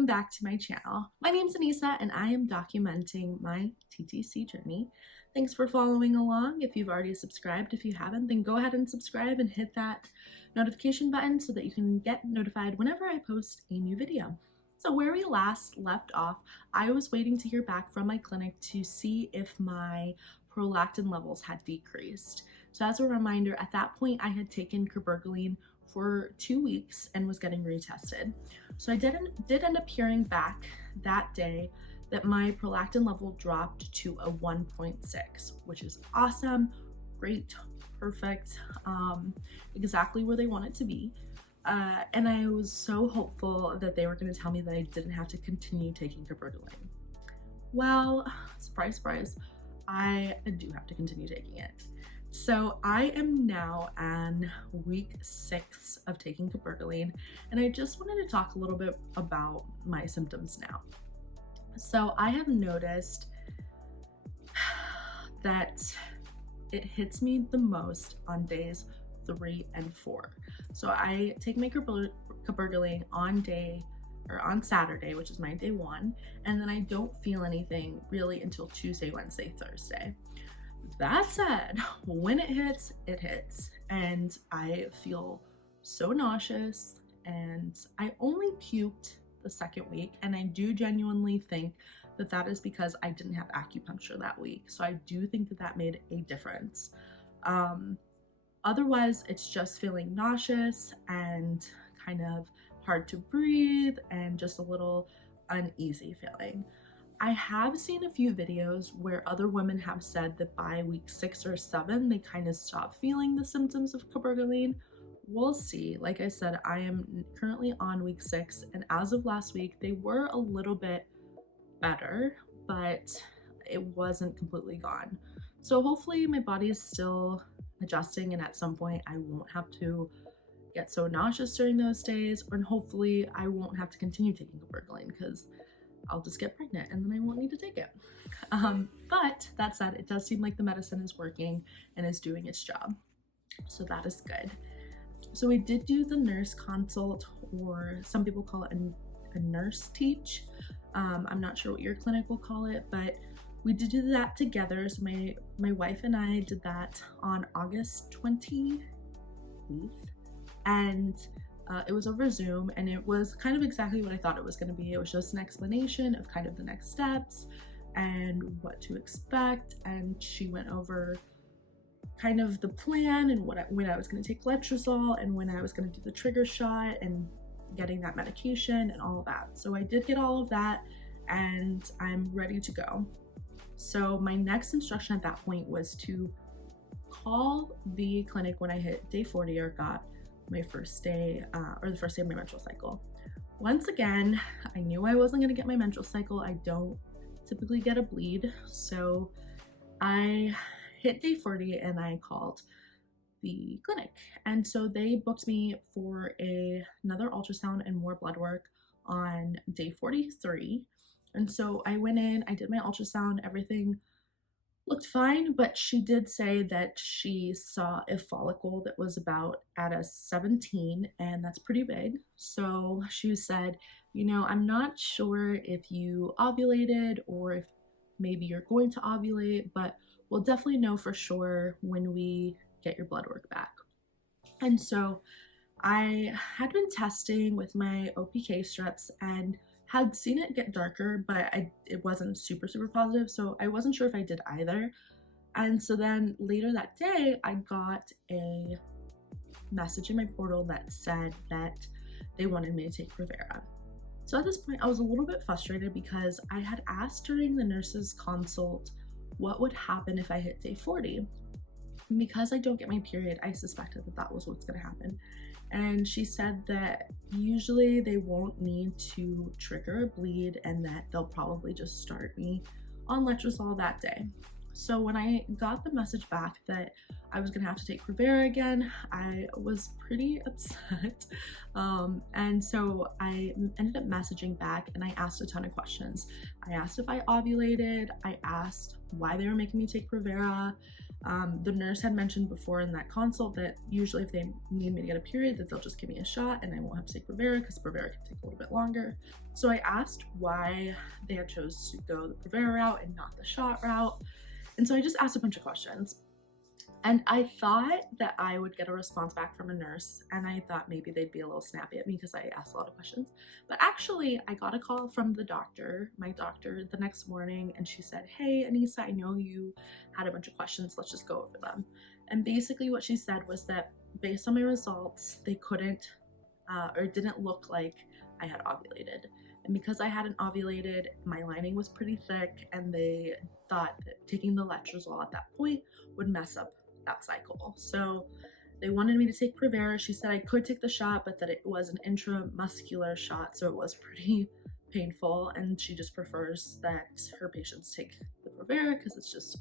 welcome back to my channel. My name's Anissa and I am documenting my TTC journey. Thanks for following along. If you've already subscribed, if you haven't, then go ahead and subscribe and hit that notification button so that you can get notified whenever I post a new video. So where we last left off, I was waiting to hear back from my clinic to see if my prolactin levels had decreased. So as a reminder, at that point I had taken Cabergoline for 2 weeks and was getting retested. So I did end up hearing back that day that my prolactin level dropped to a 1.6, which is awesome, great, perfect, exactly where they want it to be. And I was so hopeful that they were going to tell me that I didn't have to continue taking Cabergoline. Well, surprise, surprise, I do have to continue taking it. So I am now on week 6 of taking Cabergoline, and I just wanted to talk a little bit about my symptoms now. So I have noticed that it hits me the most on days 3 and 4. So I take my Cabergoline on Saturday, which is my day 1, and then I don't feel anything really until Tuesday, Wednesday, Thursday. That said, when it hits, and I feel so nauseous, and I only puked the second week, and I do genuinely think that that is because I didn't have acupuncture that week. So I do think that that made a difference. Otherwise, it's just feeling nauseous and kind of hard to breathe and just a little uneasy feeling. I have seen a few videos where other women have said that by week 6 or 7, they kind of stop feeling the symptoms of Cabergoline. We'll see. Like I said, I am currently on week 6, and as of last week, they were a little bit better, but it wasn't completely gone. So hopefully my body is still adjusting, and at some point I won't have to get so nauseous during those days, and hopefully I won't have to continue taking Cabergoline because I'll just get pregnant and then I won't need to take it. But that said, it does seem like the medicine is working and is doing its job. So that is good. So we did do the nurse consult, or some people call it a nurse teach. I'm not sure what your clinic will call it, but we did do that together. So my wife and I did that on August 28th, and it was over Zoom, and it was kind of exactly what I thought it was going to be. It was just an explanation of kind of the next steps and what to expect, and she went over kind of the plan and when I was going to take letrozole and when I was going to do the trigger shot and getting that medication and all of that. So I did get all of that, and I'm ready to go. So my next instruction at that point was to call the clinic when I hit day 40 or got my first day, or the first day of my menstrual cycle. Once again, I knew I wasn't gonna get my menstrual cycle. I don't typically get a bleed. So I hit day 40 and I called the clinic. And so they booked me for another ultrasound and more blood work on day 43. And so I went in, I did my ultrasound, everything looked fine, but she did say that she saw a follicle that was about at a 17, and that's pretty big. So she said, you know, I'm not sure if you ovulated or if maybe you're going to ovulate, but we'll definitely know for sure when we get your blood work back. And so I had been testing with my OPK strips and had seen it get darker, but it wasn't super positive, so I wasn't sure if I did either. And so then later that day, I got a message in my portal that said that they wanted me to take Provera. So at this point, I was a little bit frustrated because I had asked during the nurse's consult what would happen if I hit day 40. And because I don't get my period, I suspected that that was what's going to happen. And she said that usually they won't need to trigger a bleed and that they'll probably just start me on letrozole that day. So when I got the message back that I was gonna have to take Provera again, I was pretty upset. And so I ended up messaging back and I asked a ton of questions. I asked if I ovulated, I asked why they were making me take Provera, The nurse had mentioned before in that consult that usually if they need me to get a period, that they'll just give me a shot and I won't have to take Provera because Provera can take a little bit longer. So I asked why they had chose to go the Provera route and not the shot route. And so I just asked a bunch of questions. And I thought that I would get a response back from a nurse, and I thought maybe they'd be a little snappy at me because I asked a lot of questions. But actually, I got a call from the doctor, my doctor, the next morning, and she said, "Hey, Anissa, I know you had a bunch of questions. Let's just go over them." And basically what she said was that based on my results, they couldn't or didn't look like I had ovulated. And because I hadn't ovulated, my lining was pretty thick, and they thought that taking the letrozole at that point would mess up that cycle. So they wanted me to take Provera. She said I could take the shot, but that it was an intramuscular shot, so it was pretty painful, and she just prefers that her patients take the Provera because it's just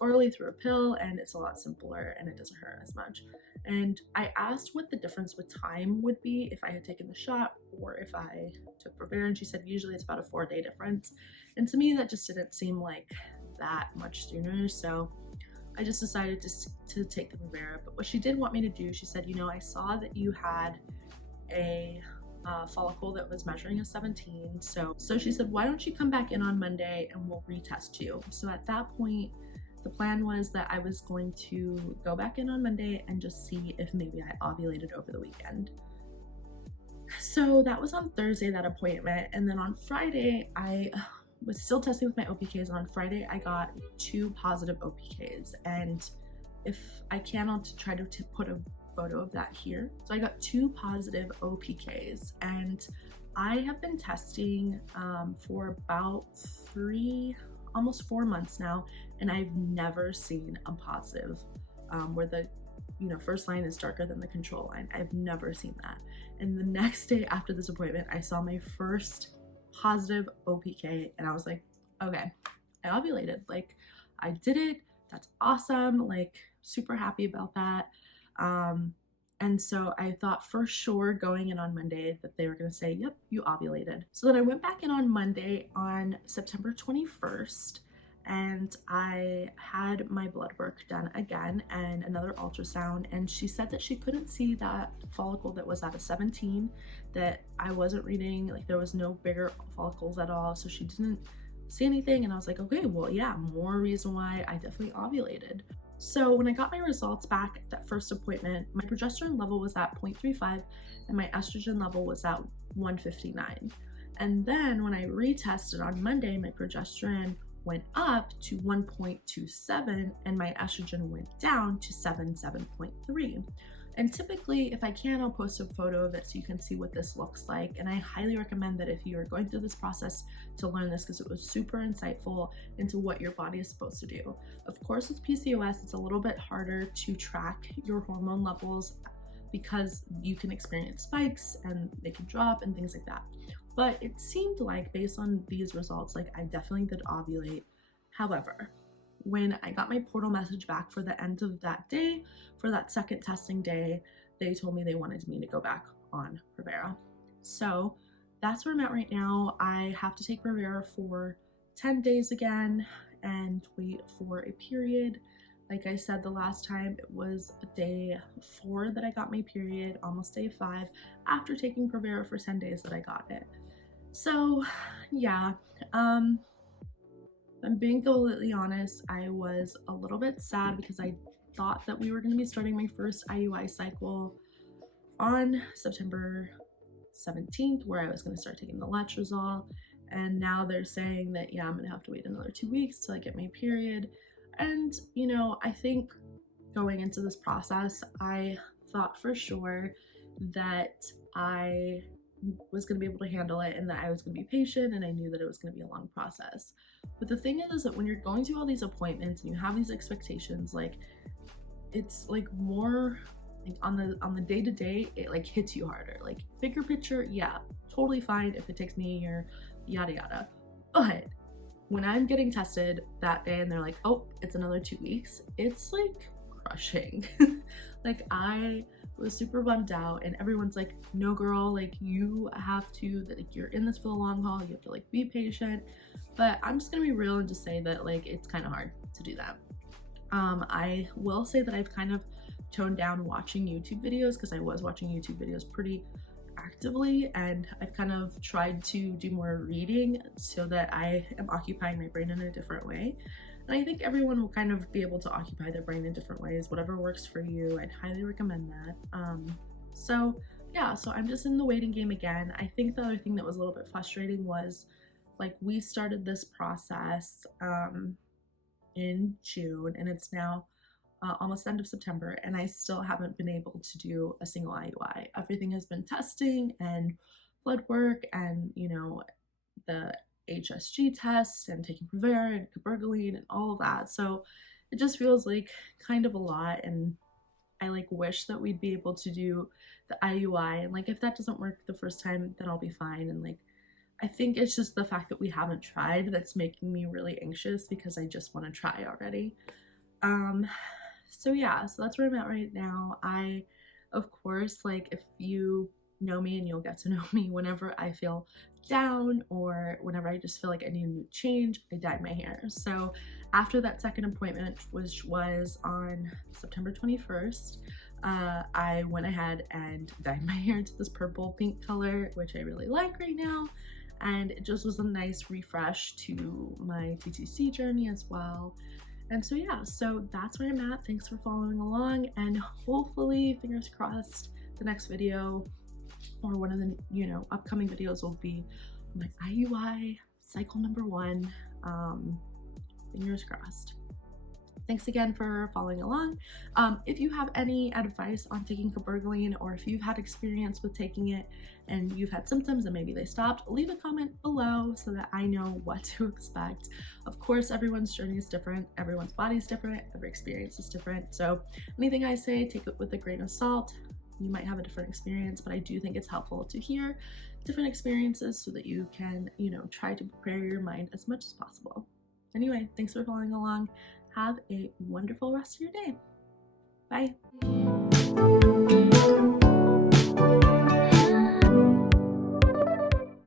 orally through a pill, and it's a lot simpler and it doesn't hurt as much. And I asked what the difference with time would be if I had taken the shot or if I took Provera, and she said usually it's about a 4-day difference. And to me, that just didn't seem like that much sooner, so I just decided to take the Provera. But what she did want me to do, she said, I saw that you had a follicle that was measuring a 17. So she said, why don't you come back in on Monday and we'll retest you. So at that point, the plan was that I was going to go back in on Monday and just see if maybe I ovulated over the weekend. So that was on Thursday, that appointment. And then on Friday, I was still testing with my OPKs, and on Friday I got 2 positive OPKs, and if I can, I'll try to put a photo of that here. So I got 2 positive OPKs, and I have been testing for about almost 4 months now, and I've never seen a positive where the first line is darker than the control line. I've never seen that. And the next day after this appointment, I saw my first positive OPK, and I was like, okay, I ovulated. Like, I did it. That's awesome. Like, super happy about that. And so I thought for sure going in on Monday that they were going to say, yep, you ovulated. So then I went back in on Monday on September 21st, and I had my blood work done again and another ultrasound, and she said that she couldn't see that follicle that was at a 17, that I wasn't reading, like there was no bigger follicles at all, so she didn't see anything. And I was like, okay, well, yeah, more reason why I definitely ovulated. So when I got my results back at that first appointment, my progesterone level was at 0.35 and my estrogen level was at 159. And then when I retested on Monday, my progesterone went up to 1.27 and my estrogen went down to 7.3. And typically, if I can, I'll post a photo of it so you can see what this looks like. And I highly recommend that if you are going through this process to learn this, because it was super insightful into what your body is supposed to do. Of course, with PCOS, it's a little bit harder to track your hormone levels because you can experience spikes and they can drop and things like that. But it seemed like, based on these results, like I definitely did ovulate. However, when I got my portal message back for the end of that day, for that second testing day, they told me they wanted me to go back on Provera. So that's where I'm at right now. I have to take Provera for 10 days again and wait for a period. Like I said, the last time it was day 4 that I got my period, almost day 5, after taking Provera for 10 days that I got it. So yeah, I'm being completely honest, I was a little bit sad because I thought that we were going to be starting my first IUI cycle on September 17th, where I was going to start taking the letrozole, and now they're saying that, yeah, I'm going to have to wait another 2 weeks till I get my period. And, I think going into this process, I thought for sure that I was going to be able to handle it and that I was going to be patient, and I knew that it was going to be a long process. But the thing is that when you're going through all these appointments and you have these expectations, like it's like more like on the day-to-day, it like hits you harder. Like bigger picture, yeah, totally fine if it takes me a year, yada yada. But when I'm getting tested that day and they're like, oh, it's another 2 weeks, it's like crushing. Like I was super bummed out, and everyone's like, no girl, like you have to, like you're in this for the long haul, you have to like be patient. But I'm just gonna be real and just say that like it's kind of hard to do that. I will say that I've kind of toned down watching YouTube videos because I was watching YouTube videos pretty actively, and I've kind of tried to do more reading so that I am occupying my brain in a different way. And I think everyone will kind of be able to occupy their brain in different ways, whatever works for you. I'd highly recommend that. So yeah, so I'm just in the waiting game again. I think the other thing that was a little bit frustrating was, like, we started this process in June, and it's now almost the end of September, and I still haven't been able to do a single IUI. Everything has been testing and blood work and, you know, the HSG tests and taking Provera and Cabergoline and all of that. So it just feels like kind of a lot, and I like wish that we'd be able to do the IUI, and like if that doesn't work the first time, then I'll be fine. And like I think it's just the fact that we haven't tried that's making me really anxious, because I just want to try already. So yeah, so that's where I'm at right now. I, of course, like, if you know me, and you'll get to know me, whenever I feel down or whenever I just feel like I need a new change, I dye my hair. So after that second appointment, which was on September 21st, I went ahead and dyed my hair to this purple pink color, which I really like right now. And it just was a nice refresh to my TTC journey as well. And so yeah, so that's where I'm at. Thanks for following along, and hopefully, fingers crossed, the next video or one of the, you know, upcoming videos will be my IUI cycle number 1. Fingers crossed. Thanks again for following along. If you have any advice on taking Cabergoline, or if you've had experience with taking it and you've had symptoms and maybe they stopped, leave a comment below so that I know what to expect. Of course, everyone's journey is different, everyone's body is different, every experience is different. So anything I say, take it with a grain of salt. You might have a different experience, but I do think it's helpful to hear different experiences so that you can, you know, try to prepare your mind as much as possible. Anyway, thanks for following along. Have a wonderful rest of your day. Bye.